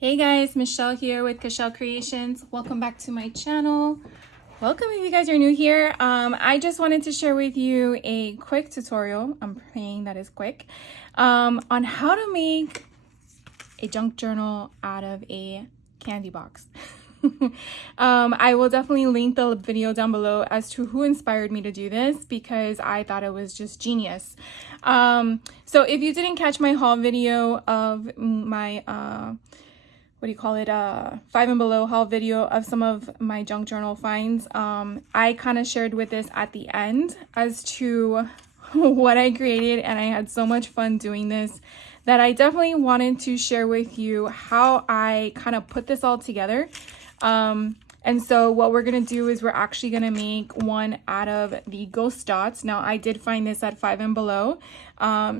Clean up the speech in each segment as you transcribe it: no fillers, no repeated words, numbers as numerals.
Hey guys, Michelle here with Cashel Creations. Welcome back to my channel. Welcome if you guys are new here. I just wanted to share with you a quick tutorial, I'm praying that is quick, on how to make a junk journal out of a candy box. I will definitely link the video down below as to who inspired me to do this because I thought it was just genius. So if you didn't catch my haul video of my five and below haul video of some of my junk journal finds, I kind of shared with this at the end as to what I created, and I had so much fun doing this that I definitely wanted to share with you how I kind of put this all together. And so what we're gonna do is we're actually gonna make one out of the ghost dots. Now I did find this at Five and Below.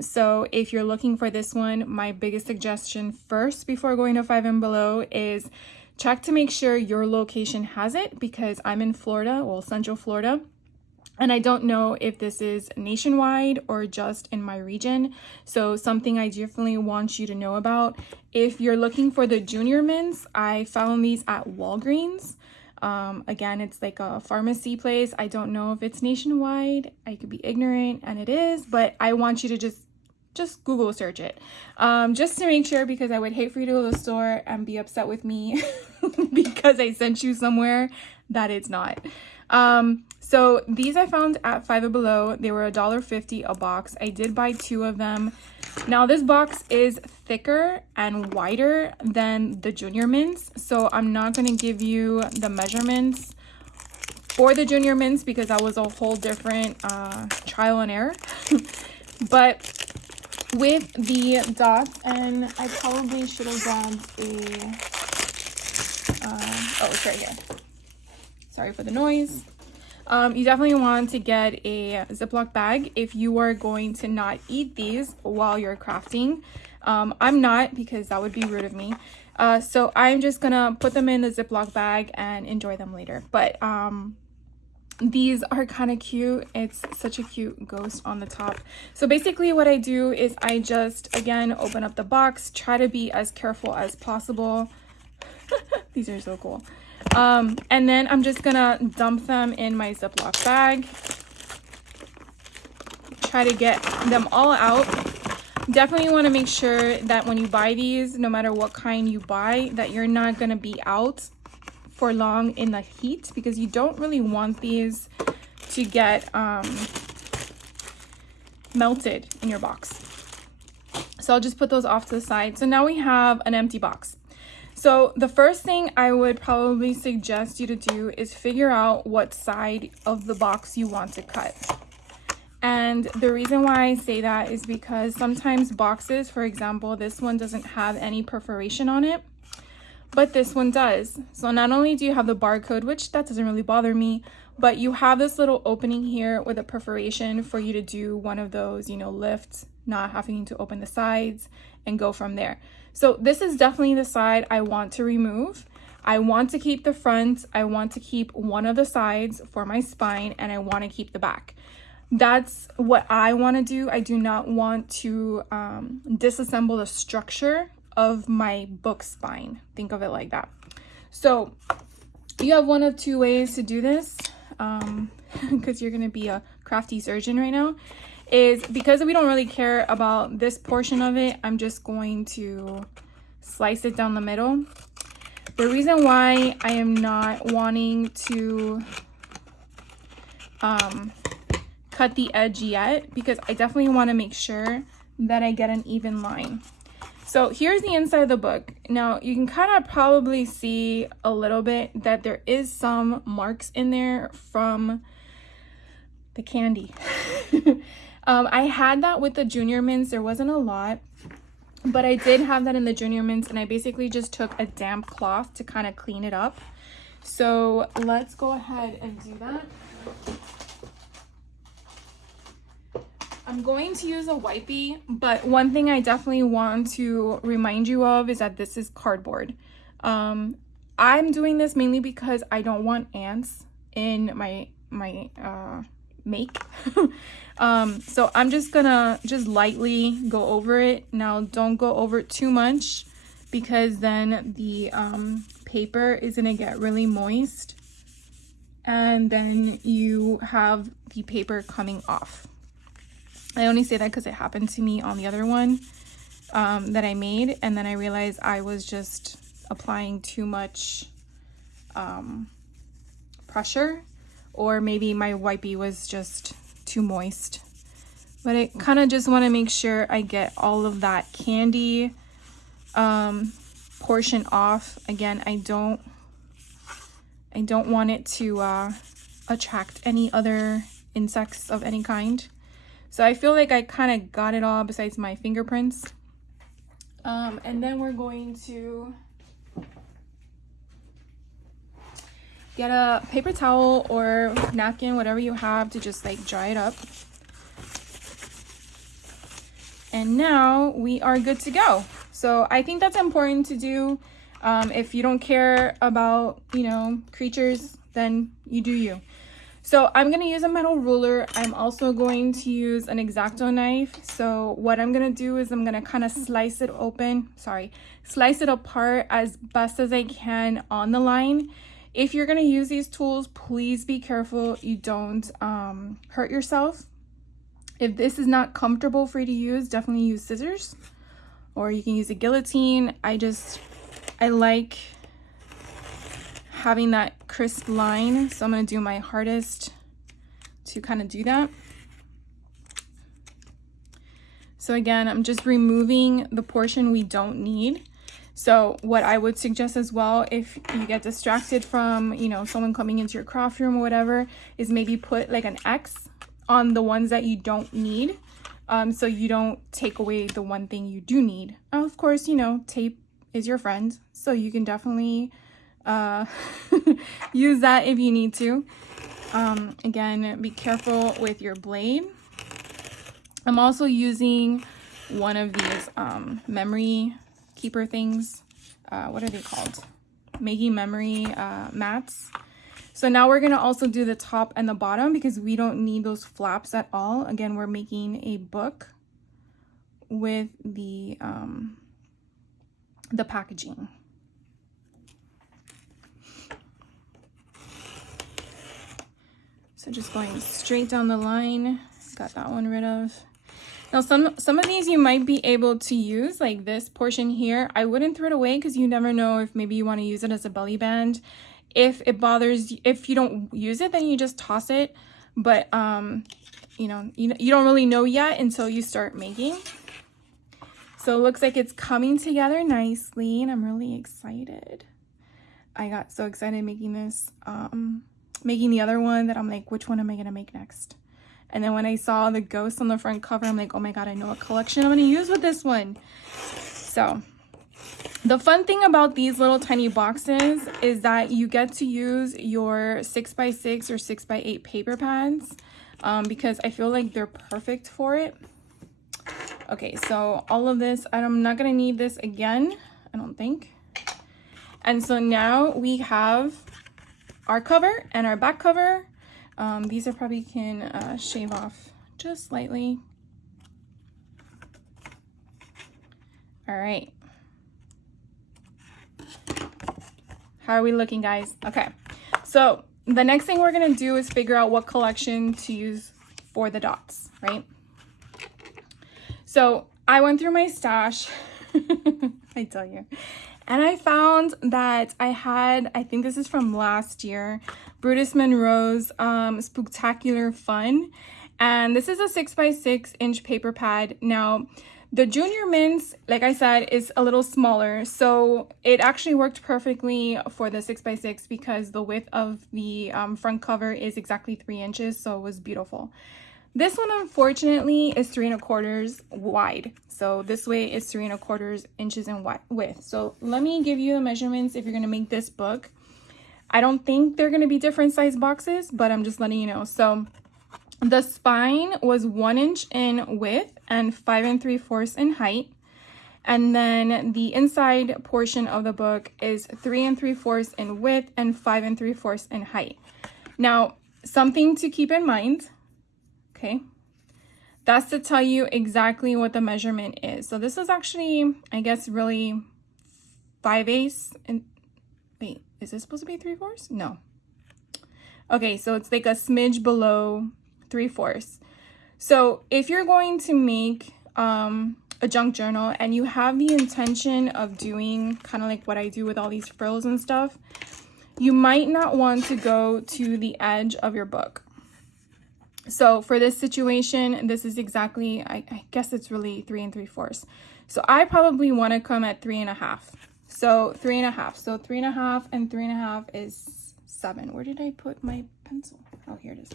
So if you're looking for this one, my biggest suggestion first before going to Five and Below is check to make sure your location has it, because I'm in Florida, well, Central Florida. And I don't know if this is nationwide or just in my region. So something I definitely want you to know about. If you're looking for the junior mints, I found these at Walgreens. Again, it's like a pharmacy place. I don't know if it's nationwide. I could be ignorant, and it is, but I want you to just Google search it. Just to make sure, because I would hate for you to go to the store and be upset with me because I sent you somewhere that it's not. So these I found at Five and Below. They were $1.50 a box. I did buy 2 of them. Now this box is thicker and wider than the junior mints, so I'm not going to give you the measurements for the junior mints because that was a whole different trial and error. But with the dots, and I probably should have grabbed a oh, it's right here. Sorry for the noise. You definitely want to get a Ziploc bag if you are going to not eat these while you're crafting. I'm not, because that would be rude of me. So I'm just gonna put them in the Ziploc bag and enjoy them later. But these are kind of cute. It's such a cute ghost on the top. So basically what I do is I just, again, open up the box, try to be as careful as possible. These are so cool. And then I'm just gonna dump them in my Ziploc bag. Try to get them all out. Definitely want to make sure that when you buy these, no matter what kind you buy, that you're not gonna be out for long in the heat, because you don't really want these to get melted in your box. So I'll just put those off to the side. So now we have an empty box. So the first thing I would probably suggest you to do is figure out what side of the box you want to cut. And the reason why I say that is because sometimes boxes, for example, this one doesn't have any perforation on it, but this one does. So not only do you have the barcode, which that doesn't really bother me, but you have this little opening here with a perforation for you to do one of those, lifts, not having to open the sides and go from there. So this is definitely the side I want to remove. I want to keep the front, I want to keep one of the sides for my spine, and I want to keep the back. That's what I want to do. I do not want to disassemble the structure of my book spine. Think of it like that. So you have one of 2 ways to do this, because you're going to be a crafty surgeon right now. Is because we don't really care about this portion of it, I'm just going to slice it down the middle. The reason why I am not wanting to cut the edge yet, because I definitely want to make sure that I get an even line. So here's the inside of the book. Now you can kind of probably see a little bit that there is some marks in there from the candy. I had that with the junior mints. There wasn't a lot, but I did have that in the junior mints, and I basically just took a damp cloth to kind of clean it up. So let's go ahead and do that. I'm going to use a wipey, but one thing I definitely want to remind you of is that this is cardboard. I'm doing this mainly because I don't want ants in my make. So I'm just gonna lightly go over it. Now don't go over it too much, because then the paper is gonna get really moist, and then you have the paper coming off. I only say that because it happened to me on the other one that I made, and then I realized I was just applying too much pressure, or maybe my wipey was just too moist. But I kind of just want to make sure I get all of that candy portion off. Again, I don't want it to attract any other insects of any kind. So I feel like I kind of got it all besides my fingerprints. And then we're going to get a paper towel or napkin, whatever you have, to just like dry it up. And now we are good to go. So I think that's important to do. If you don't care about, you know, creatures, then you do you. So I'm going to use a metal ruler. I'm also going to use an X-Acto knife. So what I'm going to do is I'm going to kind of slice it apart as best as I can on the line. If you're going to use these tools, please be careful you don't hurt yourself. If this is not comfortable for you to use, definitely use scissors, or you can use a guillotine. I like having that crisp line, so I'm going to do my hardest to kind of do that. So again, I'm just removing the portion we don't need. So what I would suggest as well, if you get distracted from, you know, someone coming into your craft room or whatever, is maybe put like an X on the ones that you don't need, so you don't take away the one thing you do need. Of course, you know, tape is your friend, so you can definitely use that if you need to. Again, be careful with your blade. I'm also using one of these memory keeper things. What are they called? Making memory mats. So now we're going to also do the top and the bottom because we don't need those flaps at all. Again, we're making a book with the packaging. So just going straight down the line. Got that one rid of. Now some of these you might be able to use, like this portion here. I wouldn't throw it away because you never know if maybe you want to use it as a belly band. If it bothers, if you don't use it, then you just toss it. But you know, you don't really know yet until you start making. So it looks like it's coming together nicely, and I'm really excited. I got so excited making this, making the other one, that I'm like, which one am I gonna make next? And then when I saw the ghost on the front cover, I'm like, oh my god, I know what collection I'm gonna use with this one. So the fun thing about these little tiny boxes is that you get to use your 6x6 or 6x8 paper pads, because I feel like they're perfect for it. Okay, so all of this, I'm not gonna need this again, I don't think. And so now we have our cover and our back cover. These I probably can shave off just slightly. All right. How are we looking, guys? Okay, so the next thing we're gonna do is figure out what collection to use for the dots, right? So I went through my stash, I tell you, and I found that I had, I think this is from last year, Brutus Monroe's Spooktacular Fun. And this is a 6x6 inch paper pad. Now, the Junior Mints, like I said, is a little smaller. So it actually worked perfectly for the 6x6 because the width of the front cover is exactly 3 inches. So it was beautiful. This one, unfortunately, is 3 1/4 wide. So this way is 3 1/4 inches in width. So let me give you the measurements if you're going to make this book. I don't think they're going to be different size boxes, but I'm just letting you know. So the spine was 1 inch in width and 5 3/4 in height. And then the inside portion of the book is 3 3/4 in width and 5 3/4 in height. Now, something to keep in mind, okay, that's to tell you exactly what the measurement is. So this is actually, I guess, really 5/8. And wait, is this supposed to be 3/4? No. Okay, so it's like a smidge below 3/4. So if you're going to make a junk journal and you have the intention of doing kind of like what I do with all these frills and stuff, you might not want to go to the edge of your book. So for this situation, this is exactly, I guess it's really 3 3/4. So I probably want to come at 3 1/2. So 3 1/2. So 3 1/2 and 3 1/2 is 7. Where did I put my pencil? Oh, here it is.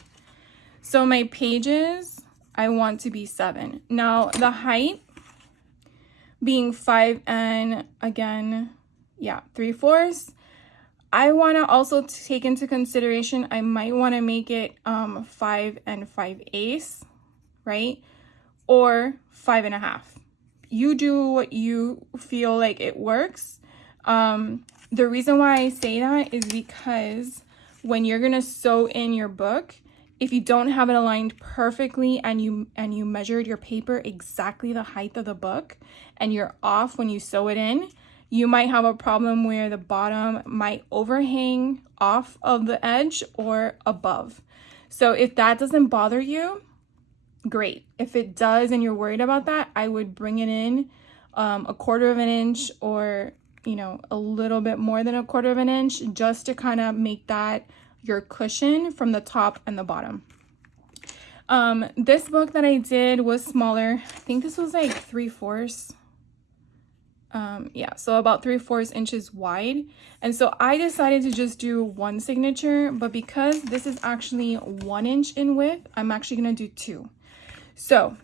So my pages, I want to be 7. Now the height being 5 and again, yeah, 3/4. I want to also take into consideration, I might want to make it 5 and 5/8, right? Or 5 1/2. You do what you feel like it works. The reason why I say that is because when you're gonna sew in your book, if you don't have it aligned perfectly and you measured your paper exactly the height of the book and you're off when you sew it in, you might have a problem where the bottom might overhang off of the edge or above. So if that doesn't bother you, great. If it does and you're worried about that, I would bring it in 1/4 of an inch or, you know, a little bit more than 1/4 of an inch just to kind of make that your cushion from the top and the bottom. This book that I did was smaller. I think this was like 3/4. Yeah, so about 3/4 inches wide. And so I decided to just do one signature, but because this is actually 1 inch in width, I'm actually gonna do 2. So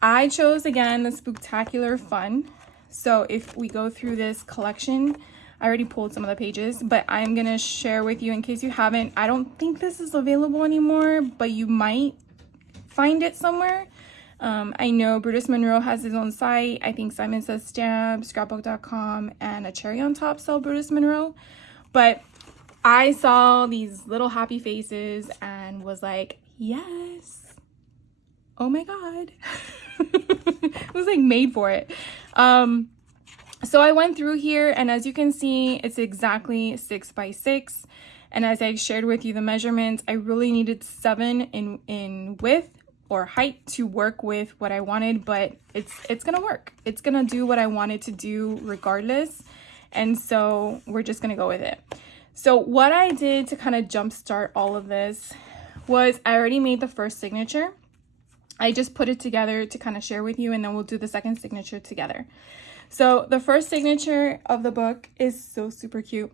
I chose again the Spooktacular Fun. So if we go through this collection, I already pulled some of the pages, but I'm gonna share with you in case you haven't. I don't think this is available anymore, but you might find it somewhere. I know Brutus Monroe has his own site. I think Simon Says Stamp, scrapbook.com, and A Cherry on Top sell Brutus Monroe. But I saw these little happy faces and was like, yes. Oh my God. It was like made for it. So I went through here, and as you can see, it's exactly 6 by 6. And as I shared with you the measurements, I really needed 7 in width or height to work with what I wanted, but it's gonna work. It's gonna do what I wanted to do regardless. And so we're just gonna go with it. So what I did to kind of jumpstart all of this was I already made the first signature. I just put it together to kind of share with you, and then we'll do the second signature together. So the first signature of the book is so super cute.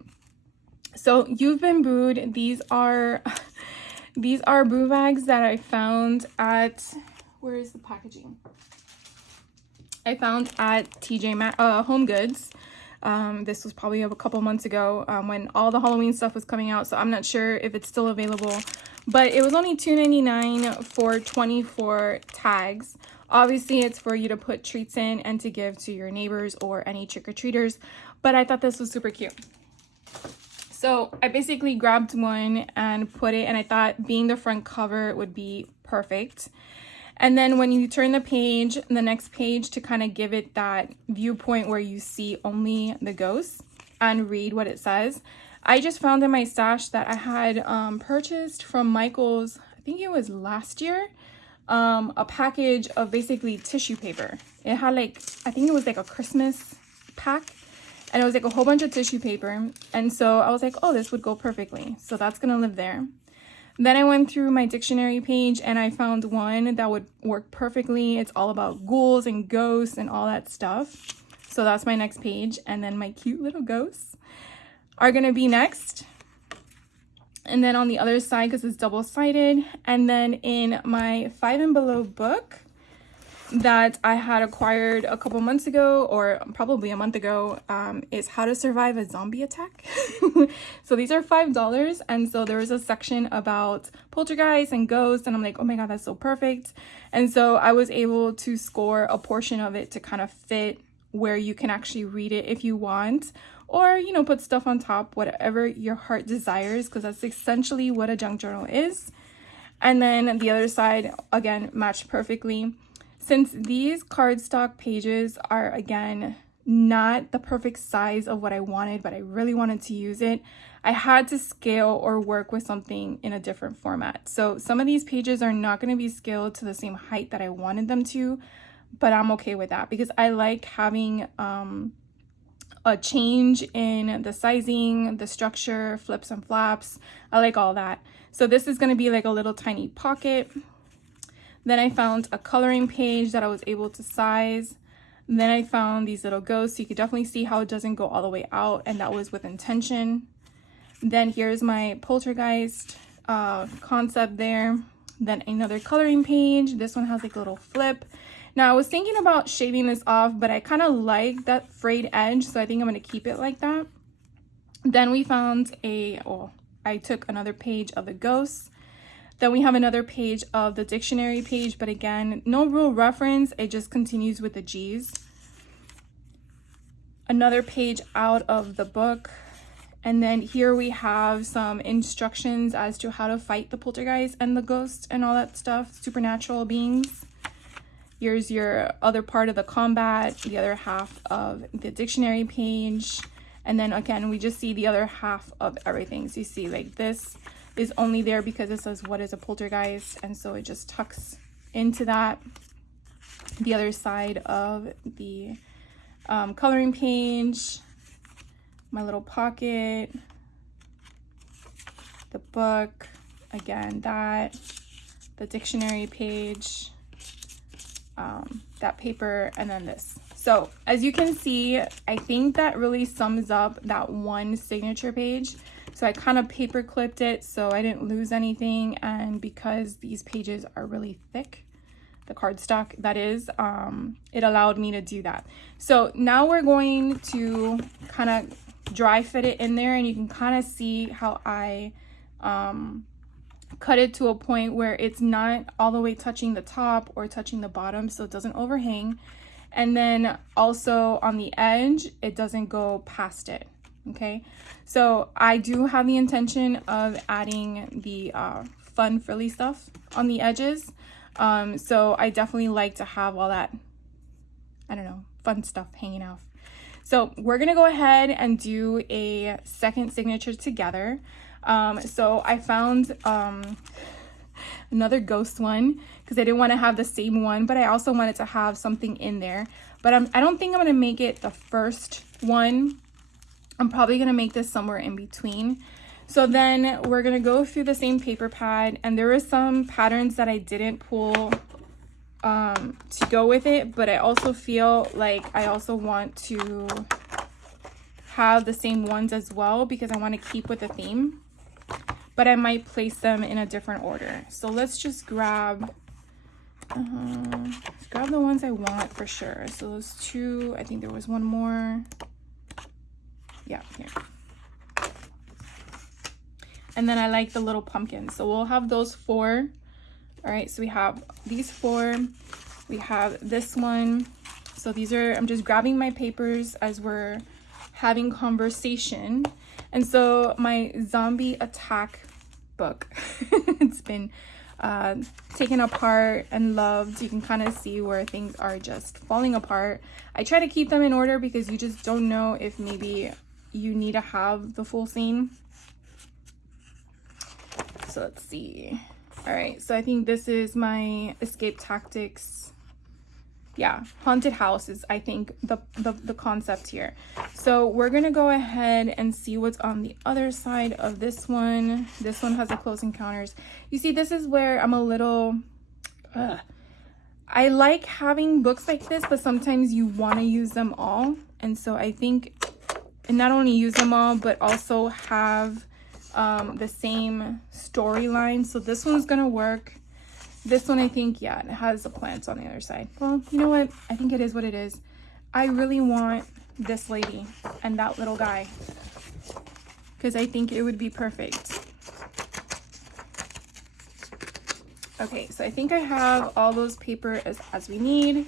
So You've Been Booed. These are boo bags that I found at, where is the packaging? I found at Home Goods. This was probably a couple months ago when all the Halloween stuff was coming out. So I'm not sure if it's still available, but it was only $2.99 for 24 tags. Obviously, it's for you to put treats in and to give to your neighbors or any trick-or-treaters, but I thought this was super cute. So I basically grabbed one and put it, and I thought being the front cover would be perfect. And then when you turn the page, the next page, to kind of give it that viewpoint where you see only the ghosts and read what it says, I just found in my stash that I had purchased from Michael's, I think it was last year, a package of basically tissue paper. It had like, I think it was like a Christmas pack, and it was like a whole bunch of tissue paper. And so I was like, oh, this would go perfectly. So that's gonna live there. Then I went through my dictionary page and I found one that would work perfectly. It's all about ghouls and ghosts and all that stuff. So that's my next page. And then my cute little ghosts are gonna be next. And then on the other side, because it's double-sided, and then in my 5 and Below book that I had acquired a couple months ago, or probably a month ago, is How to Survive a Zombie Attack. So these are $5, and so there was a section about poltergeists and ghosts, and I'm like, oh my God, that's so perfect. And so I was able to score a portion of it to kind of fit where you can actually read it if you want, or, you know, put stuff on top, whatever your heart desires, because that's essentially what a junk journal is. And then the other side, again, matched perfectly. Since these cardstock pages are, again, not the perfect size of what I wanted, but I really wanted to use it, I had to scale or work with something in a different format. So some of these pages are not going to be scaled to the same height that I wanted them to, but I'm okay with that because I like having a change in the sizing, the structure, flips and flaps. I like all that. So this is going to be like a little tiny pocket. Then I found a coloring page that I was able to size. Then I found these little ghosts. You could definitely see how it doesn't go all the way out, and that was with intention. Then here's my poltergeist concept there. Then another coloring page. This one has like a little flip. Now I was thinking about shaving this off, but I kind of like that frayed edge, so I think I'm going to keep it like that. Then we found I took another page of the ghosts. Then we have another page of the dictionary page, but again, no real reference. It just continues with the G's. Another page out of the book. And then here we have some instructions as to how to fight the poltergeist and the ghosts and all that stuff, supernatural beings. Here's your other part of the combat, the other half of the dictionary page. And then again, we just see the other half of everything. So you see like this is only there because it says what is a poltergeist, and so it just tucks into that. The other side of the coloring page, my little pocket, the book, again that, the dictionary page, that paper, and then this. So as you can see, I think that really sums up that one signature page. So I kind of paper clipped it so I didn't lose anything, and because these pages are really thick, the cardstock that is, it allowed me to do that. So now we're going to kind of dry fit it in there, and you can kind of see how I cut it to a point where it's not all the way touching the top or touching the bottom, so it doesn't overhang. And then also on the edge, it doesn't go past it. Okay, so I do have the intention of adding the fun frilly stuff on the edges. So I definitely like to have all that, I don't know, fun stuff hanging out. So we're gonna go ahead and do a second signature together. So I found another ghost one because I didn't want to have the same one, but I also wanted to have something in there. But I don't think I'm gonna make it the first one. I'm probably going to make this somewhere in between. So then we're going to go through the same paper pad, and there were some patterns that I didn't pull to go with it, but I also feel like I also want to have the same ones as well because I want to keep with the theme, but I might place them in a different order. So let's just grab the ones I want for sure. So those two, I think there was one more. Yeah, here. And then I like the little pumpkins. So we'll have those 4. All right, so we have these 4. We have this one. So these are, I'm just grabbing my papers as we're having conversation. And so my zombie attack book, it's been taken apart and loved. You can kind of see where things are just falling apart. I try to keep them in order because you just don't know if maybe you need to have the full scene. So let's see. All right, so I think this is my escape tactics. Yeah, haunted house is, I think, the concept here. So we're gonna go ahead and see what's on the other side of this one. This one has the close encounters. You see, this is where I'm a little I like having books like this, but sometimes you want to use them all, and so I think, and not only use them all, but also have the same storyline. So this one's gonna work. This one, I think, yeah, it has the plants on the other side. Well, you know what? I think it is what it is. I really want this lady and that little guy because I think it would be perfect. Okay, so I think I have all those paper as we need.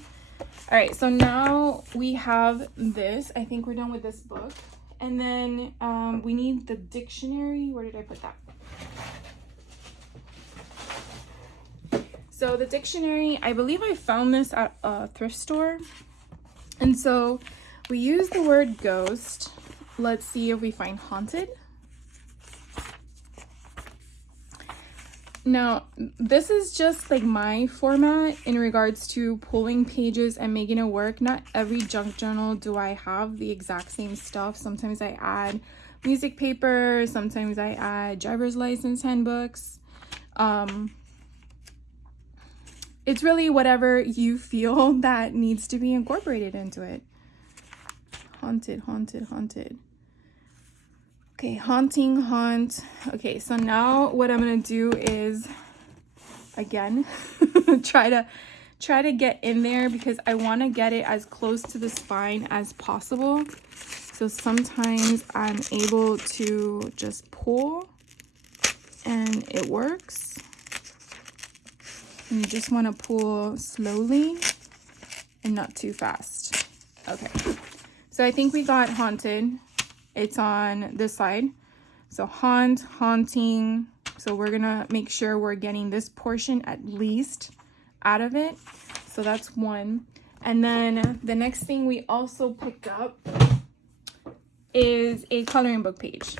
All right, so now we have this. I think we're done with this book. And then we need the dictionary. Where did I put that? So the dictionary, I believe I found this at a thrift store. And so We use the word ghost. Let's see if we find haunted. Now, this is just like my format in regards to pulling pages and making it work. Not every junk journal do I have the exact same stuff. Sometimes I add music paper, sometimes I add driver's license handbooks. It's really whatever you feel that needs to be incorporated into it. Haunted, haunted, haunted. Okay, haunting, haunt. Okay, so now what I'm gonna do is, again, try to get in there because I want to get it as close to the spine as possible. So sometimes I'm able to just pull and it works. And you just want to pull slowly and not too fast. Okay, so I think we got haunted. It's on this side. So haunt, haunting. So we're gonna make sure we're getting this portion at least out of it. So that's one. And then the next thing we also picked up is a coloring book page.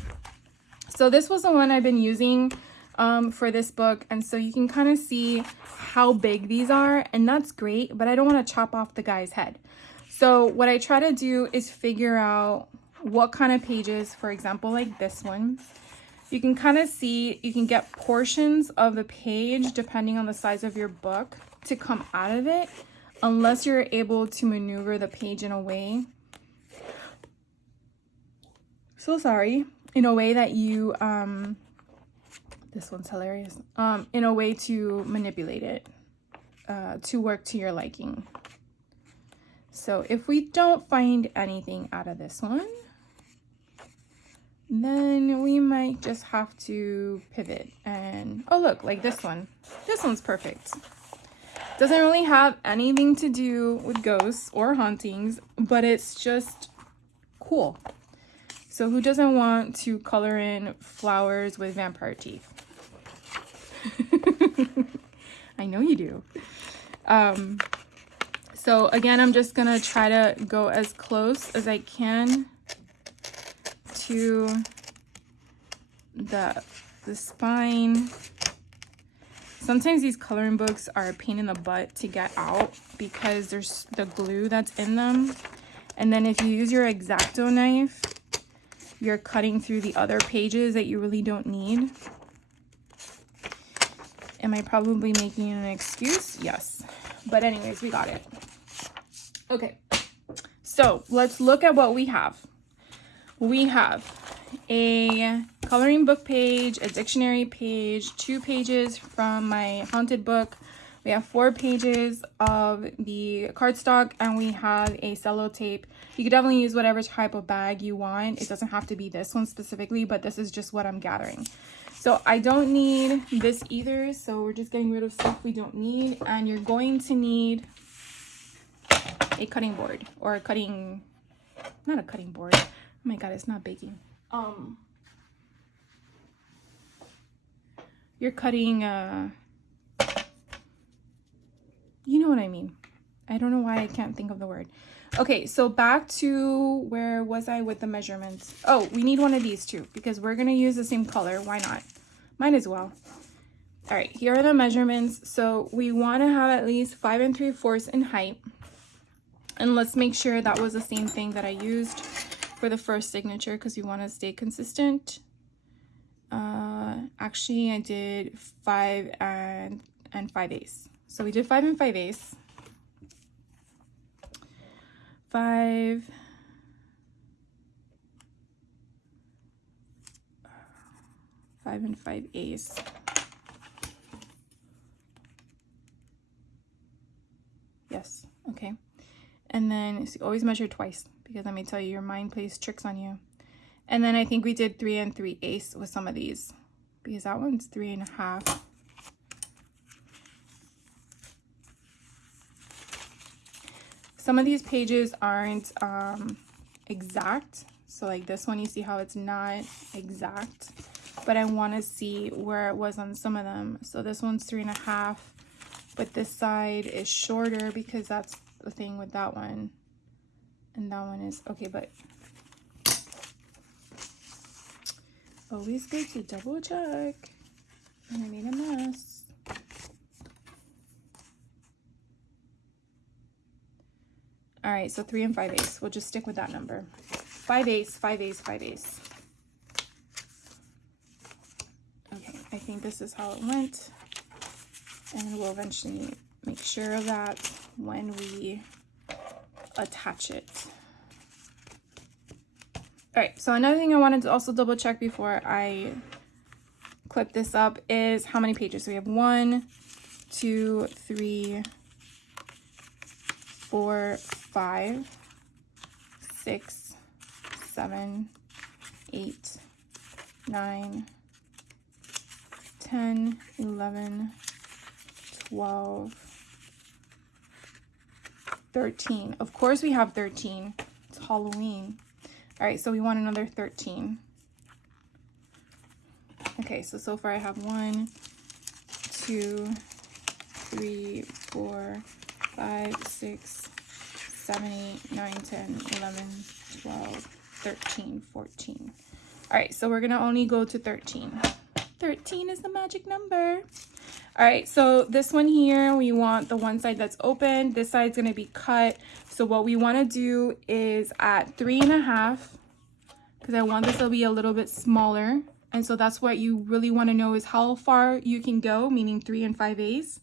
So this was the one I've been using for this book. And so you can kind of see how big these are, and that's great, but I don't want to chop off the guy's head. So what I try to do is figure out what kind of pages, for example, like this one, you can kind of see, you can get portions of the page depending on the size of your book to come out of it, unless you're able to maneuver the page in a way, in a way that you, this one's hilarious, in a way to manipulate it, to work to your liking. So if we don't find anything out of this one, then we might just have to pivot. And oh look, like this one's perfect. Doesn't really have anything to do with ghosts or hauntings, but it's just cool. So who doesn't want to color in flowers with vampire teeth? I know you do. So again, I'm just gonna try to go as close as I can to the spine. Sometimes these coloring books are a pain in the butt to get out because there's the glue that's in them. And then if you use your X-Acto knife, you're cutting through the other pages that you really don't need. Am I probably making an excuse? Yes. But anyways, we got it. Okay. So let's look at what we have. We have a coloring book page, a dictionary page, 2 pages from my haunted book. We have 4 pages of the cardstock, and we have a cello tape. You could definitely use whatever type of bag you want. It doesn't have to be this one specifically, but this is just what I'm gathering. So I don't need this either, so we're just getting rid of stuff we don't need. And you're going to need a cutting board, or a cutting, not a cutting board. Oh my god, it's not baking. You're cutting, you know what I mean. I don't know why I can't think of the word. Okay, so back to where was I with the measurements? Oh, we need one of these too, because we're gonna use the same color. Why not? Might as well. All right, here are the measurements. So we want to have at least 5 3/4 in height. And let's make sure that was the same thing that I used for the first signature, because we want to stay consistent. Actually, I did 5 and 5/8. So we did 5 and 5/8. 5 and 5/8. Yes, okay. And then so always measure twice, because let me tell you, your mind plays tricks on you. And then I think we did 3 and 3/8 with some of these, because that one's 3 1/2. Some of these pages aren't exact. So like this one, you see how it's not exact, but I want to see where it was on some of them. So this one's 3 1/2, but this side is shorter because that's the thing with that one. And that one is okay, but always good to double check. And I made a mess. All right, so 3 and 5/8. We'll just stick with that number. 5/8, 5/8, 5/8. Okay, I think this is how it went. And we'll eventually make sure of that when we attach it. All right, so another thing I wanted to also double check before I clip this up is how many pages. So we have 1, 2, 3, 4, 5, 6, 7, 8, 9, 10, 11, 12, 13. Of course we have 13. It's Halloween. All right, so we want another 13. Okay, so far I have 1, 2, 3, 4, 5, 6, 7, 8, 9, 10, 11, 12, 13, 14. All right, so we're gonna only go to 13. 13 is the magic number. All right, so this one here, we want the one side that's open. This side's gonna be cut. So what we wanna do is at 3.5, because I want this to be a little bit smaller. And so that's what you really wanna know is how far you can go, meaning 3 and 5/8.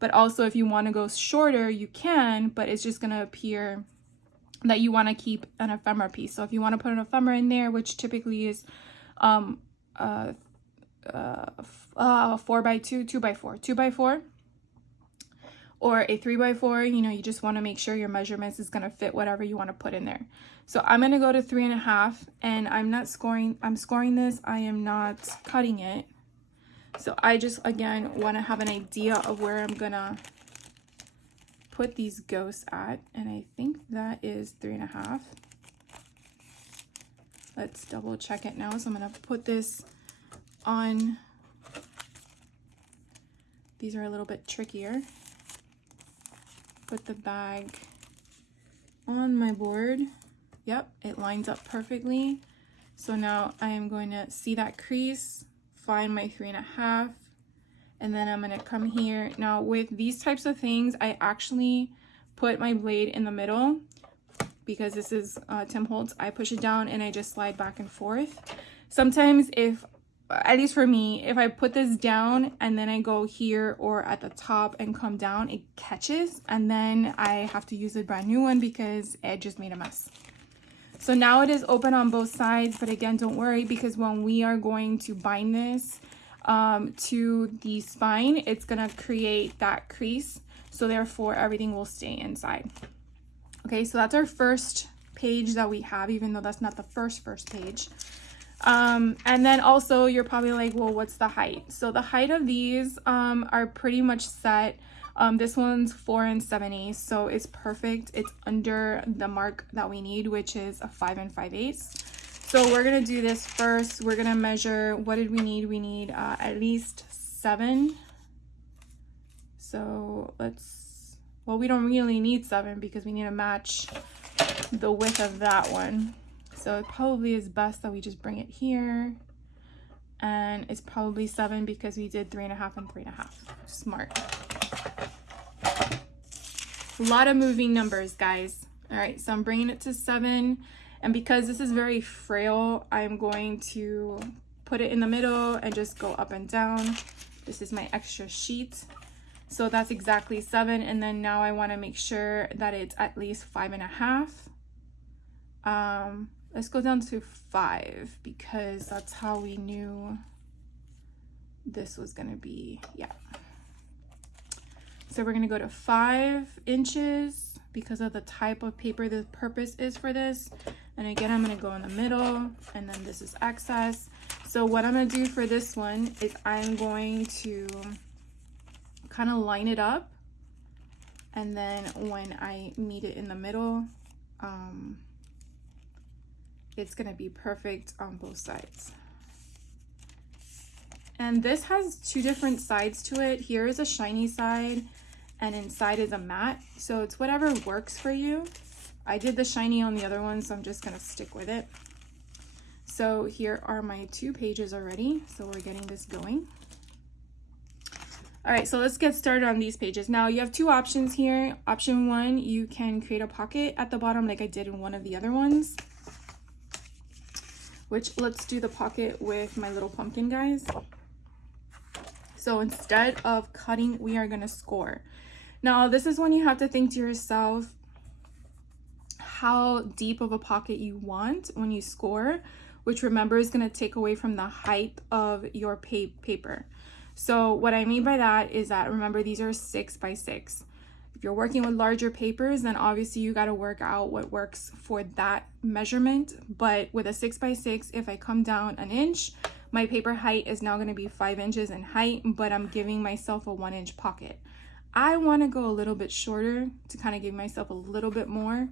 But also if you wanna go shorter, you can, but it's just gonna appear that you wanna keep an ephemera piece. So if you wanna put an ephemera in there, which typically is 4x2, 2x4, 2x4, or a 3x4, you know, you just want to make sure your measurements is going to fit whatever you want to put in there. So I'm going to go to 3.5, and I'm scoring this. I am not cutting it. So I just, again, want to have an idea of where I'm going to put these ghosts at. And I think that is 3.5. Let's double check it now. So I'm going to put this on. These are a little bit trickier. Put the bag on my board. Yep, it lines up perfectly. So now I am going to see that crease, find my 3.5, and then I'm going to come here. Now with these types of things, I actually put my blade in the middle because this is Tim Holtz. I push it down and I just slide back and forth. Sometimes if, at least for me, if I put this down and then I go here or at the top and come down, it catches, and then I have to use a brand new one because it just made a mess. So now it is open on both sides, but again, don't worry, because when we are going to bind this to the spine, it's gonna create that crease. So therefore everything will stay inside. Okay, so that's our first page that we have, even though that's not the first page. And then also you're probably like, well, what's the height? So the height of these are pretty much set. This one's 4 7/8, so it's perfect. It's under the mark that we need, which is a 5 5/8. So we're gonna do this first. We're gonna measure, what did we need? We need at least 7. So well, we don't really need 7 because we need to match the width of that one. So it probably is best that we just bring it here, and it's probably 7 because we did 3.5 and 3.5. Smart. A lot of moving numbers, guys. All right, so I'm bringing it to 7, and because this is very frail, I'm going to put it in the middle and just go up and down. This is my extra sheet. So that's exactly 7, and then now I want to make sure that it's at least 5.5. Let's go down to 5 because that's how we knew this was gonna be. Yeah. So we're gonna go to 5 inches because of the type of paper the purpose is for this. And again, I'm gonna go in the middle, and then this is excess. So what I'm gonna do for this one is I'm going to kind of line it up, and then when I meet it in the middle, it's gonna be perfect on both sides. And this has 2 different sides to it. Here is a shiny side, and inside is a matte. So it's whatever works for you. I did the shiny on the other one, so I'm just gonna stick with it. So here are my 2 pages already. So we're getting this going. All right, so let's get started on these pages. Now you have 2 options here. Option 1, you can create a pocket at the bottom like I did in one of the other ones. Which, let's do the pocket with my little pumpkin, guys. So instead of cutting, we are gonna score. Now this is when you have to think to yourself how deep of a pocket you want when you score, which remember is gonna take away from the height of your paper. So what I mean by that is that, remember, these are 6 by 6. If you're working with larger papers, then obviously you got to work out what works for that measurement. But with a 6 by 6, if I come down an inch, my paper height is now going to be 5 inches in height, but I'm giving myself a 1-inch pocket. I want to go a little bit shorter to kind of give myself a little bit more,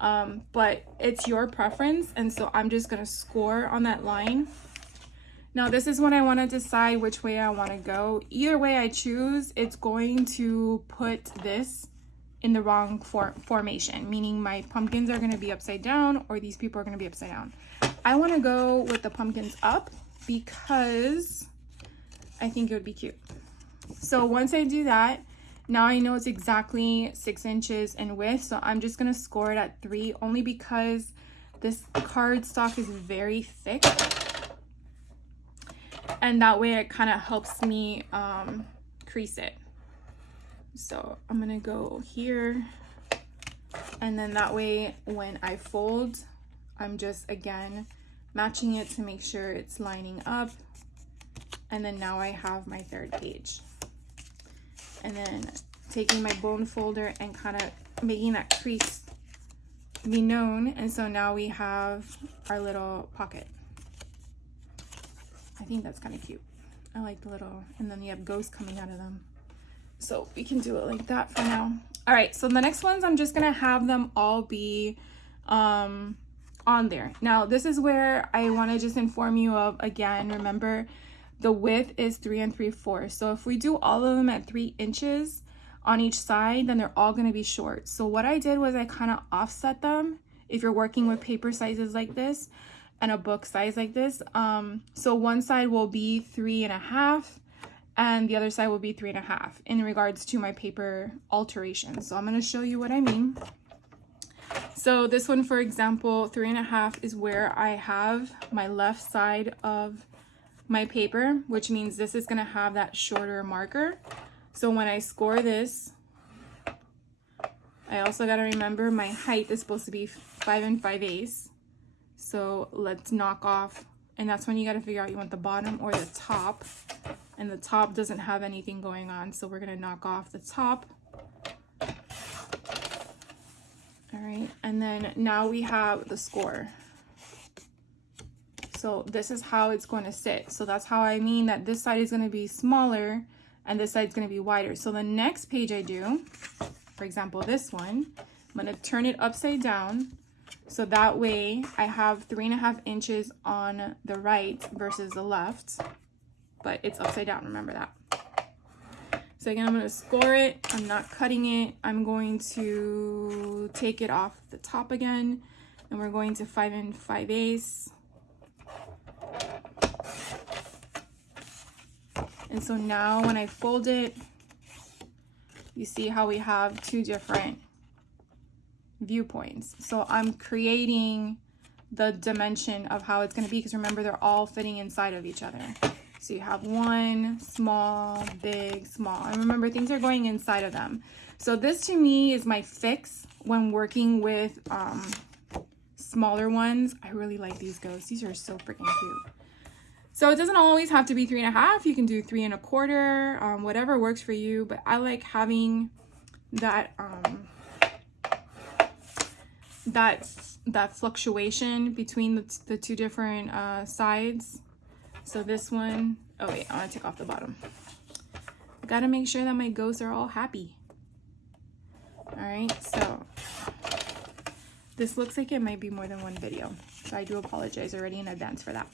but it's your preference. And so I'm just going to score on that line. Now this is when I want to decide which way I want to go. Either way I choose, it's going to put this in the wrong formation, meaning my pumpkins are going to be upside down or these people are going to be upside down. I want to go with the pumpkins up because I think it would be cute. So once I do that, now I know it's exactly 6 inches in width, so I'm just going to score it at 3, only because this cardstock is very thick. And that way it kind of helps me crease it. So I'm gonna go here, and then that way when I fold, I'm just again matching it to make sure it's lining up. And then now I have my 3rd page. And then taking my bone folder and kind of making that crease be known. And so now we have our little pocket. I think that's kind of cute. I like the little, and then you have ghosts coming out of them. So we can do it like that for now. All right, so the next ones, I'm just gonna have them all be on there. Now this is where I want to just inform you of, again, remember the width is 3 3/4. So if we do all of them at 3 inches on each side, then they're all going to be short. So what I did was I kind of offset them if you're working with paper sizes like this and a book size like this. So one side will be 3.5 and the other side will be 3.5 in regards to my paper alterations. So I'm going to show you what I mean. So this one, for example, 3.5 is where I have my left side of my paper, which means this is going to have that shorter marker. So when I score this, I also got to remember my height is supposed to be 5 5/8. So let's knock off, and that's when you got to figure out you want the bottom or the top, and the top doesn't have anything going on, so we're going to knock off the top. All right, and then now we have the score. So this is how it's going to sit. So that's how I mean that this side is going to be smaller and this side is going to be wider. So the next page I do, for example, this one, I'm going to turn it upside down. So that way I have 3.5 inches on the right versus the left, but it's upside down, remember that. So again, I'm going to score it. I'm not cutting it. I'm going to take it off the top again, and we're going to 5 5/8. And so now when I fold it, you see how we have two different viewpoints. So I'm creating the dimension of how it's going to be, because remember, they're all fitting inside of each other. So you have one, small, big, small. And remember, things are going inside of them. So this to me is my fix when working with smaller ones. I really like these ghosts. These are so freaking cute. So it doesn't always have to be 3.5. You can do 3 1/4, whatever works for you. But I like having that that fluctuation between the two different sides. So this one, oh wait, I want to take off the bottom. Gotta make sure that my ghosts are all happy. All right, so this looks like it might be more than one video, so I do apologize already in advance for that.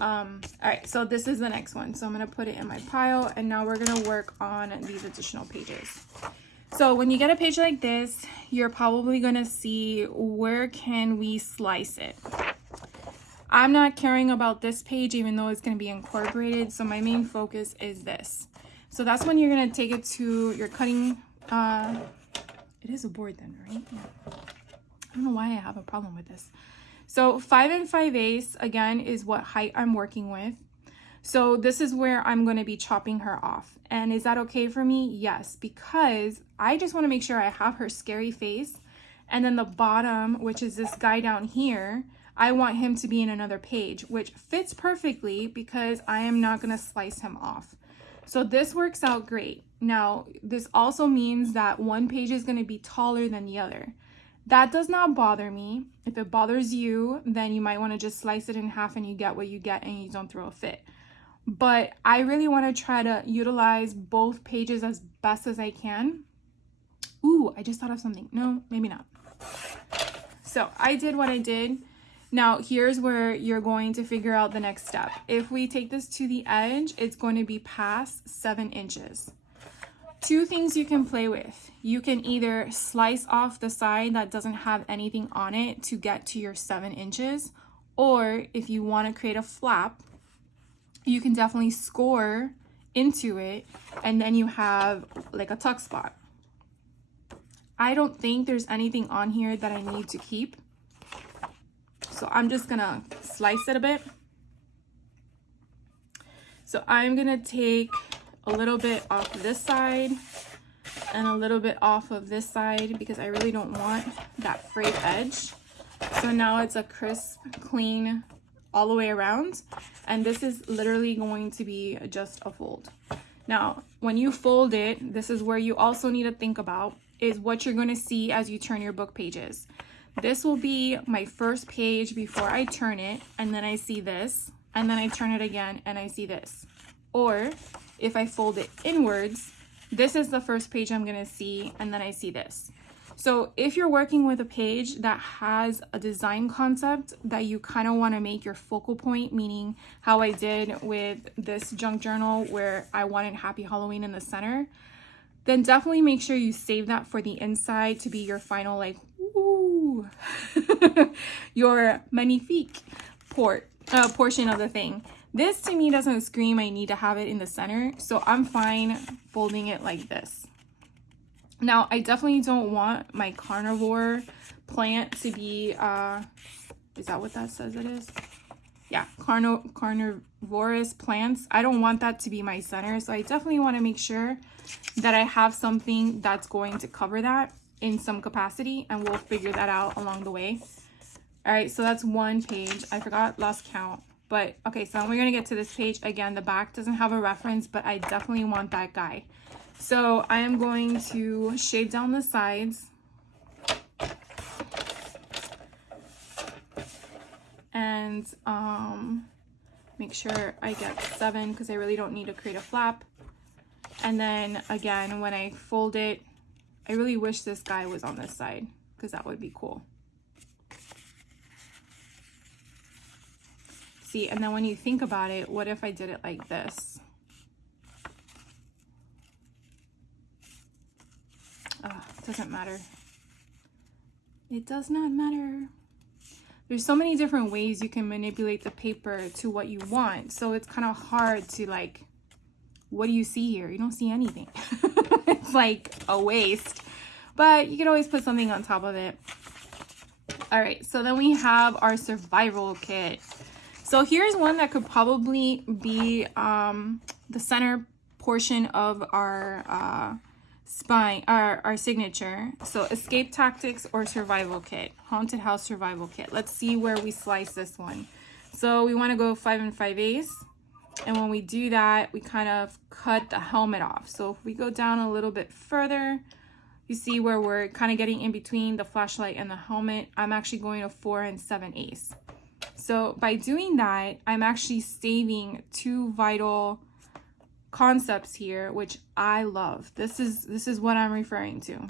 All right, so this is the next one. So I'm gonna put it in my pile, and now we're gonna work on these additional pages. So when you get a page like this, you're probably gonna see where can we slice it. I'm not caring about this page even though it's gonna be incorporated, so my main focus is this. So that's when you're gonna take it to your cutting, it is a board then, right? Yeah. I don't know why I have a problem with this. So 5 5/8 again is what height I'm working with. So this is where I'm going to be chopping her off. And is that okay for me? Yes, because I just want to make sure I have her scary face. And then the bottom, which is this guy down here, I want him to be in another page, which fits perfectly because I am not going to slice him off. So this works out great. Now, this also means that one page is going to be taller than the other. That does not bother me. If it bothers you, then you might want to just slice it in half and you get what you get and you don't throw a fit. But I really want to try to utilize both pages as best as I can. Ooh, I just thought of something. No, maybe not. So I did what I did. Now here's where you're going to figure out the next step. If we take this to the edge, it's going to be past 7 inches. Two things you can play with. You can either slice off the side that doesn't have anything on it to get to your 7 inches, or if you want to create a flap, you can definitely score into it and then you have like a tuck spot. I don't think there's anything on here that I need to keep, so I'm just gonna slice it a bit. So I'm gonna take a little bit off this side and a little bit off of this side because I really don't want that frayed edge. So now it's a crisp, clean all the way around, and this is literally going to be just a fold. Now when you fold it, this is where you also need to think about is what you're going to see as you turn your book pages. This will be my first page before I turn it, and then I see this, and then I turn it again and I see this. Or if I fold it inwards, this is the first page I'm going to see, and then I see this. So if you're working with a page that has a design concept that you kind of want to make your focal point, meaning how I did with this junk journal where I wanted Happy Halloween in the center, then definitely make sure you save that for the inside to be your final, like, ooh, your magnifique portion of the thing. This to me doesn't scream I need to have it in the center, so I'm fine folding it like this. Now, I definitely don't want my carnivore plant to be, is that what that says it is? Yeah, carnivorous plants. I don't want that to be my center, so I definitely want to make sure that I have something that's going to cover that in some capacity, and we'll figure that out along the way. All right, so that's one page. I forgot, lost count. But okay, so we're gonna get to this page again. The back doesn't have a reference, but I definitely want that guy. So I am going to shave down the sides and make sure I get 7 because I really don't need to create a flap. And then again, when I fold it, I really wish this guy was on this side because that would be cool. See, and then when you think about it, what if I did it like this? It doesn't matter. It does not matter. There's so many different ways you can manipulate the paper to what you want. So it's kind of hard to like, what do you see here? You don't see anything. It's like a waste, but you can always put something on top of it. All right, so then we have our survival kit. So here's one that could probably be the center portion of our spine, our signature. So escape tactics or survival kit, haunted house survival kit. Let's see where we slice this one. So we want to go 5 5/8, and when we do that, we kind of cut the helmet off. So if we go down a little bit further, you see where we're kind of getting in between the flashlight and the helmet. I'm actually going to 4 7/8. So by doing that, I'm actually saving 2 vital concepts here, which I love. This is what I'm referring to.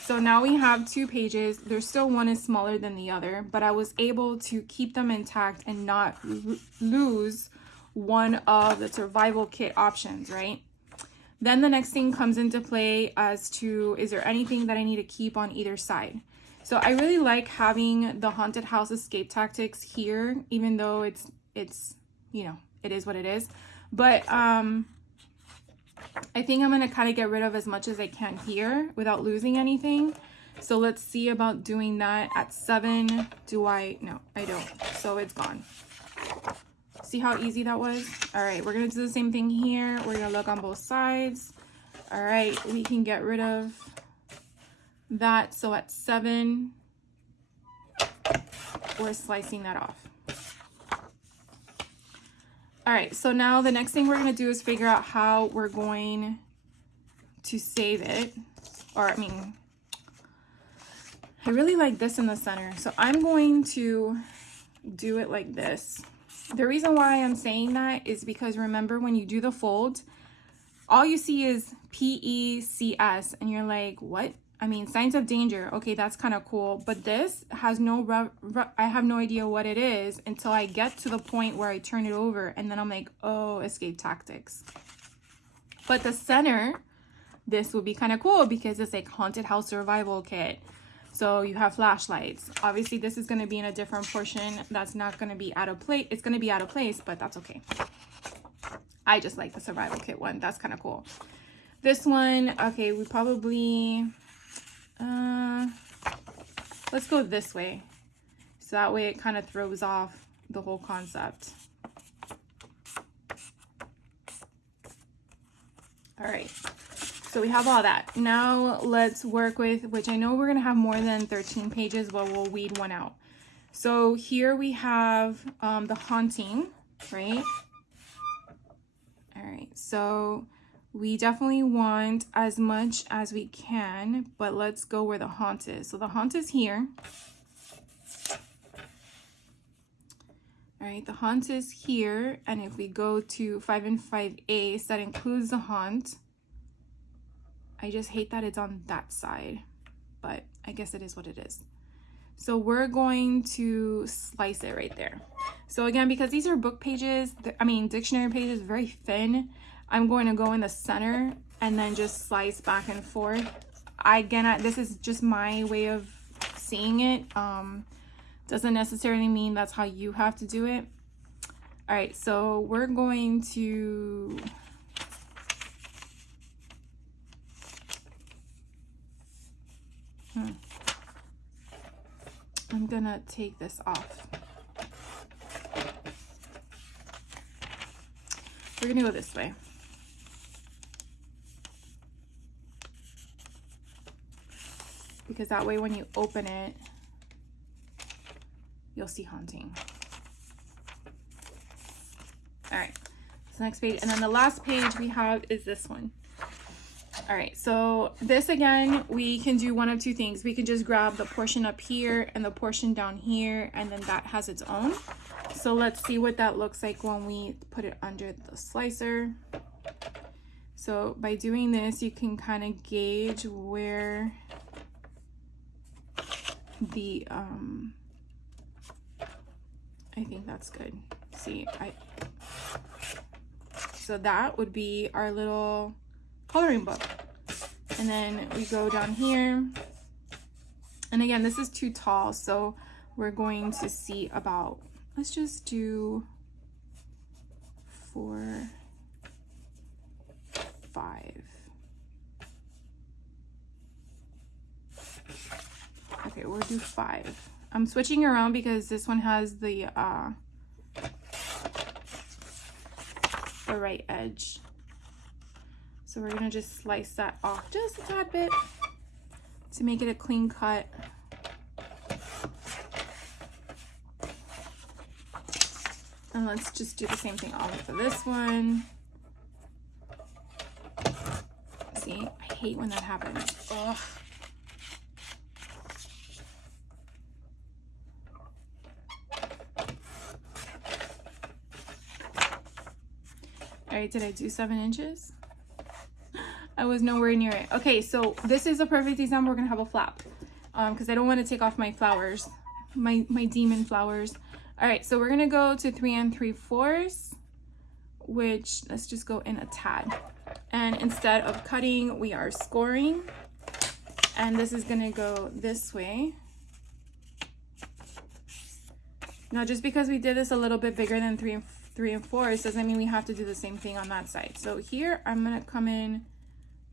So now we have 2 pages. There's still one is smaller than the other, but I was able to keep them intact and not lose one of the survival kit options, right? Then the next thing comes into play as to, is there anything that I need to keep on either side? So I really like having the haunted house escape tactics here, even though it's, you know, it is what it is. But I think I'm gonna kind of get rid of as much as I can here without losing anything. So let's see about doing that at 7. No, I don't. So it's gone. See how easy that was? All right, we're gonna do the same thing here. We're gonna look on both sides. All right, we can get rid of that. So at 7, we're slicing that off. All right, so now the next thing we're gonna do is figure out how we're going to save it. Or I mean, I really like this in the center. So I'm going to do it like this. The reason why I'm saying that is because remember when you do the fold, all you see is PECS and you're like, what? I mean, signs of danger. Okay, that's kind of cool. But this has no, I have no idea what it is until I get to the point where I turn it over and then I'm like, oh, escape tactics. But the center, this would be kind of cool because it's like haunted house survival kit. So you have flashlights. Obviously this is going to be in a different portion. That's not going to be out of place. It's going to be out of place, but that's okay. I just like the survival kit one. That's kind of cool. This one, okay, we probably, let's go this way. So that way it kind of throws off the whole concept. All right. So we have all that. Now let's work with, which I know we're going to have more than 13 pages, but we'll weed one out. So here we have the haunting, right? All right. So we definitely want as much as we can, but let's go where the haunt is. So the haunt is here. All right. The haunt is here. And if we go to 5 and 5A, that includes the haunt. I just hate that it's on that side, but I guess it is what it is. So we're going to slice it right there. So again, because these are book pages, dictionary pages, very thin, I'm going to go in the center and then just slice back and forth. This is just my way of seeing it. Doesn't necessarily mean that's how you have to do it. All right, so we're going to... I'm gonna take this off. We're gonna go this way. Because that way when you open it, you'll see haunting. All right, so next page. And then the last page we have is this one. All right, so this again, we can do one of two things. We can just grab the portion up here and the portion down here, and then that has its own. So let's see what that looks like when we put it under the slicer. So by doing this, you can kind of gauge where the, I think that's good. See, so that would be our little coloring book. And then we go down here, and again, this is too tall, so we're going to see about, let's just do 4, 5. Okay, we'll do 5. I'm switching around because this one has the right edge. So we're gonna just slice that off just a tad bit to make it a clean cut. And let's just do the same thing all for this one. See, I hate when that happens. Ugh. All right, did I do 7 inches? I was nowhere near it. Okay, so this is a perfect example. We're gonna have a flap because I don't want to take off my flowers, my demon flowers. All right, so we're gonna go to 3 3/4, which let's just go in a tad. And instead of cutting, we are scoring. And this is gonna go this way. Now, just because we did this a little bit bigger than 3 3/4 doesn't mean we have to do the same thing on that side. So here, I'm gonna come in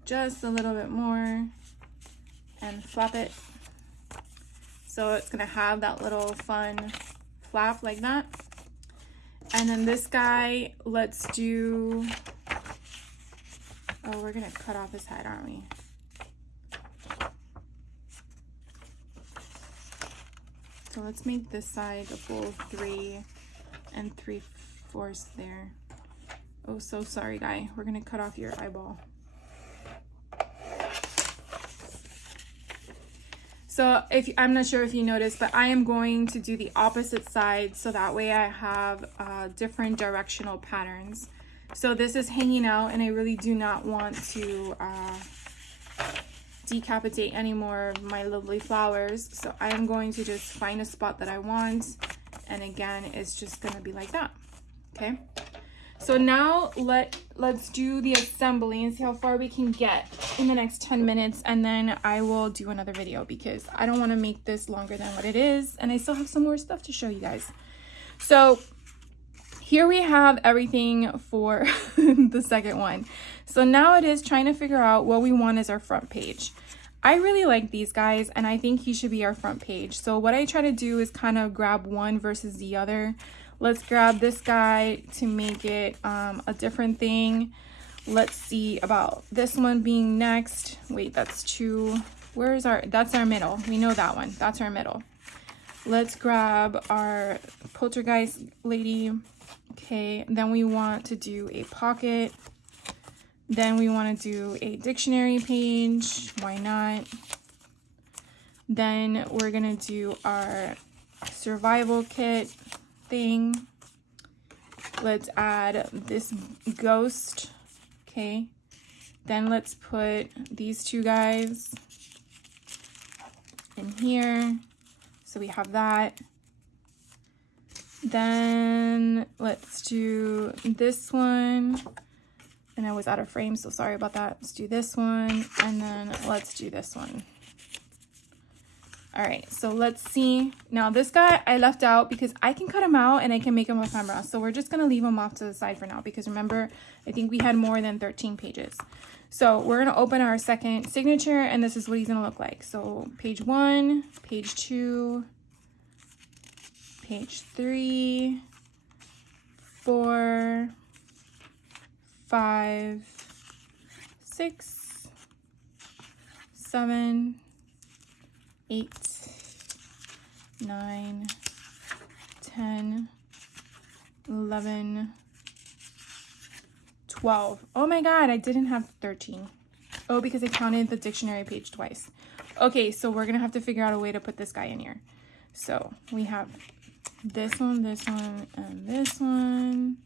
just a little bit more and flap it. So it's gonna have that little fun flap like that. And then this guy, let's do, oh, we're gonna cut off his head, aren't we? So let's make this side a full 3 3/4 there. Oh, so sorry, guy. We're gonna cut off your eyeball. So I'm not sure if you noticed, but I am going to do the opposite side so that way I have different directional patterns. So this is hanging out and I really do not want to decapitate any more of my lovely flowers. So I am going to just find a spot that I want, and again, it's just gonna be like that. Okay, so now let's do the assembly and see how far we can get in the next 10 minutes, and then I will do another video because I don't want to make this longer than what it is, and I still have some more stuff to show you guys. So here we have everything for the second one. So now it is trying to figure out what we want as our front page. I really like these guys and I think he should be our front page. So what I try to do is kind of grab one versus the other. Let's grab this guy to make it a different thing. Let's see about this one being next. Wait, that's two. Where is our, that's our middle. We know that one. That's our middle. Let's grab our poltergeist lady. Okay, then we want to do a pocket. Then we want to do a dictionary page. Why not? Then we're going to do our survival kit thing. Let's add this ghost. Okay. Then let's put these two guys in here. So we have that. Then let's do this one. And I was out of frame, so sorry about that. Let's do this one, and then let's do this one. All right, so let's see. Now this guy I left out because I can cut him out and I can make him a ephemera. So we're just gonna leave him off to the side for now because remember, I think we had more than 13 pages. So we're gonna open our second signature and this is what he's gonna look like. So page 1, page 2, page 3, 4, 5, 6, 7, 8, 9, 10, 11, 12. Oh my God, I didn't have 13. Oh, because I counted the dictionary page twice. Okay, so we're gonna have to figure out a way to put this guy in here. So we have this one, and this one.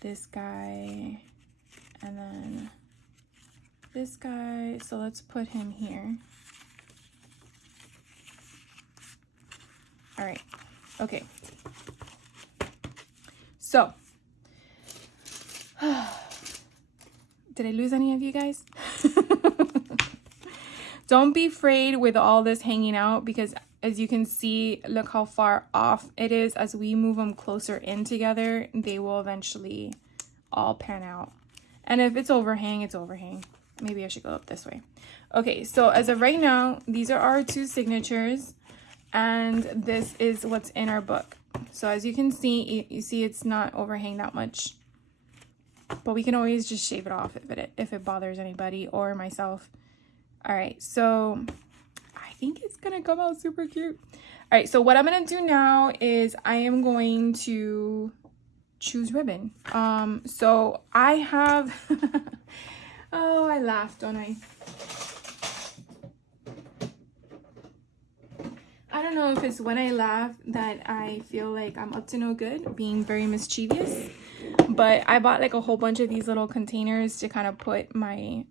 This guy, and then this guy. So let's put him here. All right. Okay. So, did I lose any of you guys? Don't be afraid with all this hanging out because as you can see, look how far off it is. As we move them closer in together, they will eventually all pan out. And if it's overhang, it's overhang. Maybe I should go up this way. Okay, so as of right now, these are our two signatures. And this is what's in our book. So as you can see, you see it's not overhang that much. But we can always just shave it off if it bothers anybody or myself. All right, so I think it's gonna come out super cute. All right, so what I'm gonna do now is I am going to choose ribbon. So I have, oh, I laughed, don't I? I don't know if it's when I laugh that I feel like I'm up to no good, being very mischievous. But I bought like a whole bunch of these little containers to kind of put my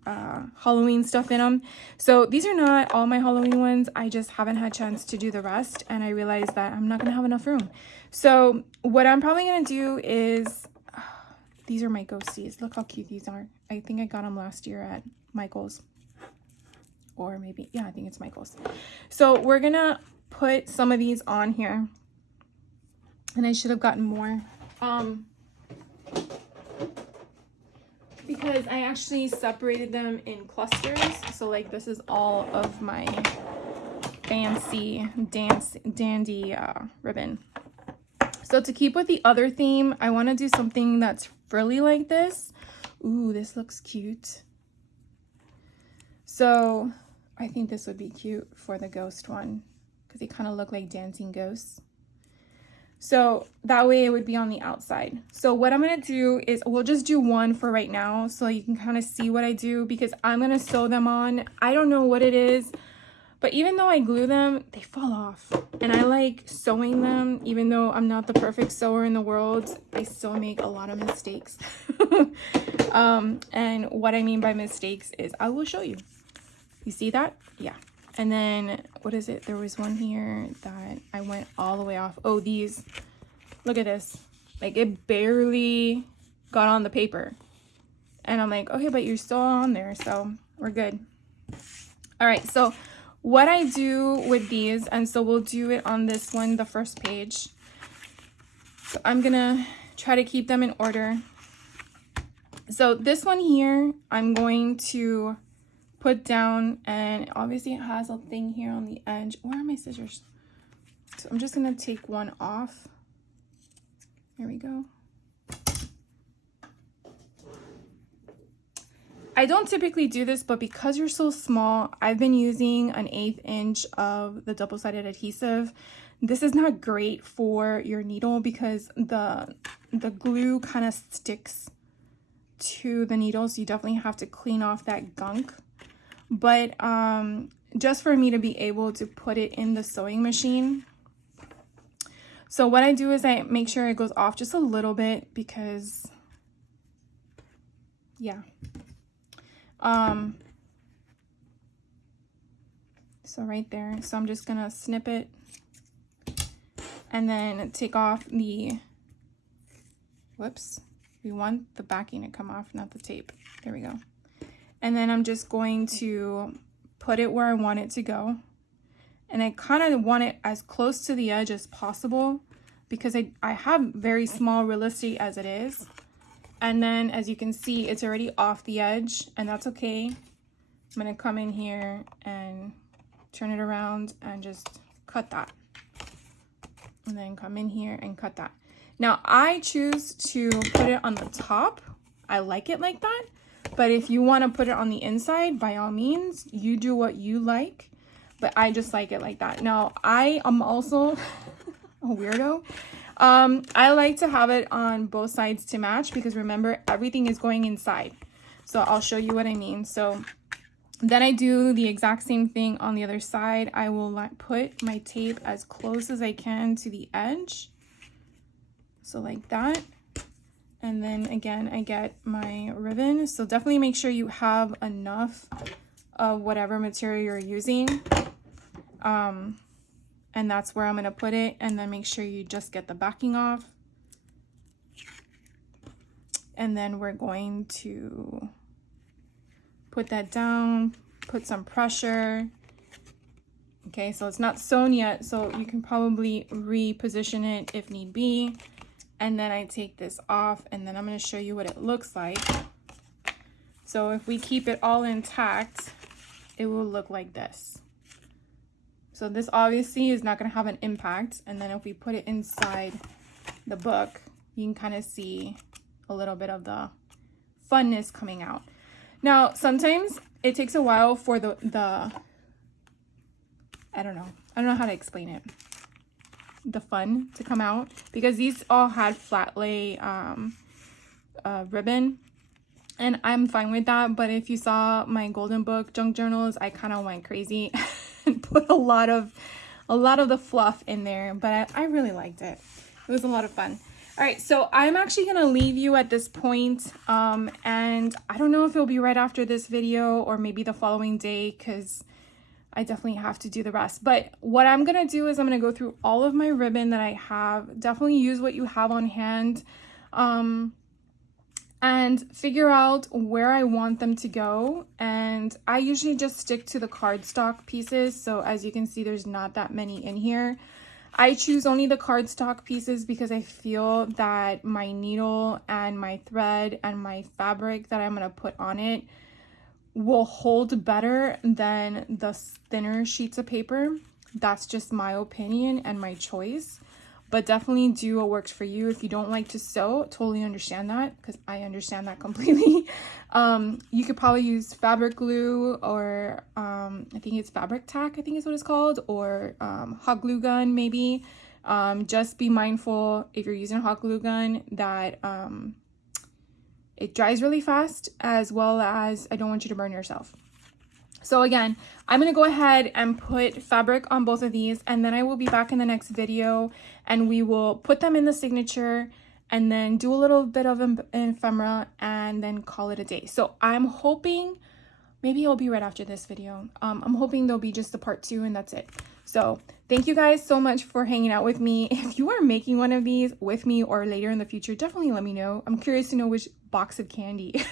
Halloween stuff in them. So these are not all my Halloween ones. I just haven't had a chance to do the rest. And I realized that I'm not going to have enough room. So what I'm probably going to do is, These are my ghosties. Look how cute these are. I think I got them last year at Michael's. Or maybe, yeah, I think it's Michael's. So we're gonna put some of these on here. And I should have gotten more. Because I actually separated them in clusters. So like this is all of my fancy dandy ribbon. So to keep with the other theme, I want to do something that's frilly like this. Ooh, this looks cute. So I think this would be cute for the ghost one because they kind of look like dancing ghosts. So that way it would be on the outside. So what I'm going to do is we'll just do one for right now so you can kind of see what I do because I'm going to sew them on. I don't know what it is, but even though I glue them, they fall off. And I like sewing them, even though I'm not the perfect sewer in the world, I still make a lot of mistakes. And what I mean by mistakes is I will show you. You see that? Yeah. And then, what is it? There was one here that I went all the way off. Oh, these. Look at this. Like, it barely got on the paper. And I'm like, okay, but you're still on there, so we're good. All right, so what I do with these, and so we'll do it on this one, the first page. So I'm going to try to keep them in order. So this one here, I'm going to put down, and obviously it has a thing here on the edge. Where are my scissors? So I'm just gonna take one off. There we go. I don't typically do this, but because you're so small, I've been using an 1/8 inch of the double-sided adhesive. This is not great for your needle because the glue kind of sticks to the needle, so you definitely have to clean off that gunk. But just for me to be able to put it in the sewing machine. So what I do is I make sure it goes off just a little bit because, yeah. So right there. So I'm just gonna snip it and then take off the, whoops. We want the backing to come off, not the tape. There we go. And then I'm just going to put it where I want it to go. And I kind of want it as close to the edge as possible because I have very small real estate as it is. And then as you can see, it's already off the edge, and that's okay. I'm gonna come in here and turn it around and just cut that. And then come in here and cut that. Now I choose to put it on the top. I like it like that. But if you want to put it on the inside, by all means, you do what you like. But I just like it like that. Now, I am also a weirdo. I like to have it on both sides to match because remember, everything is going inside. So I'll show you what I mean. So then I do the exact same thing on the other side. I will put my tape as close as I can to the edge. So like that. And then again, I get my ribbon. So definitely make sure you have enough of whatever material you're using. And that's where I'm gonna put it. And then make sure you just get the backing off. And then we're going to put that down, put some pressure. Okay, so it's not sewn yet, so you can probably reposition it if need be. And then I take this off, and then I'm going to show you what it looks like. So if we keep it all intact, it will look like this. So this obviously is not going to have an impact. And then if we put it inside the book, you can kind of see a little bit of the funness coming out. Now, sometimes it takes a while for the I don't know how to explain it. The fun to come out because these all had flat lay ribbon, and I'm fine with that. But if you saw my golden book junk journals, I kind of went crazy and put a lot of the fluff in there, but I really liked it. It was a lot of fun. All right, so I'm actually gonna leave you at this point, and I don't know if it'll be right after this video or maybe the following day because I definitely have to do the rest. But what I'm gonna do is I'm gonna go through all of my ribbon that I have. Definitely use what you have on hand. and figure out where I want them to go. And I usually just stick to the cardstock pieces. So as you can see, there's not that many in here. I choose only the cardstock pieces because I feel that my needle and my thread and my fabric that I'm gonna put on it will hold better than the thinner sheets of paper. That's just my opinion and my choice. But definitely do what works for you. If you don't like to sew, totally understand that, because I understand that completely. You could probably use fabric glue, or I think it's fabric tack, I think is what it's called, or hot glue gun maybe. Just be mindful if you're using a hot glue gun that it dries really fast, as well as I don't want you to burn yourself. So again, I'm going to go ahead and put fabric on both of these, and then I will be back in the next video and we will put them in the signature and then do a little bit of ephemera and then call it a day. So I'm hoping, maybe it'll be right after this video. I'm hoping there'll be just the part 2 and that's it. So thank you guys so much for hanging out with me. If you are making one of these with me or later in the future, definitely let me know. I'm curious to know which box of candy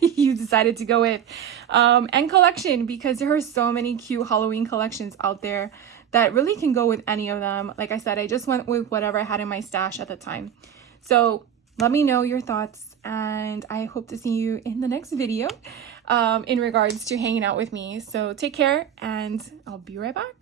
you decided to go with, and collection, because there are so many cute Halloween collections out there that really can go with any of them. Like I said, I just went with whatever I had in my stash at the time. So let me know your thoughts, and I hope to see you in the next video in regards to hanging out with me. So take care, and I'll be right back.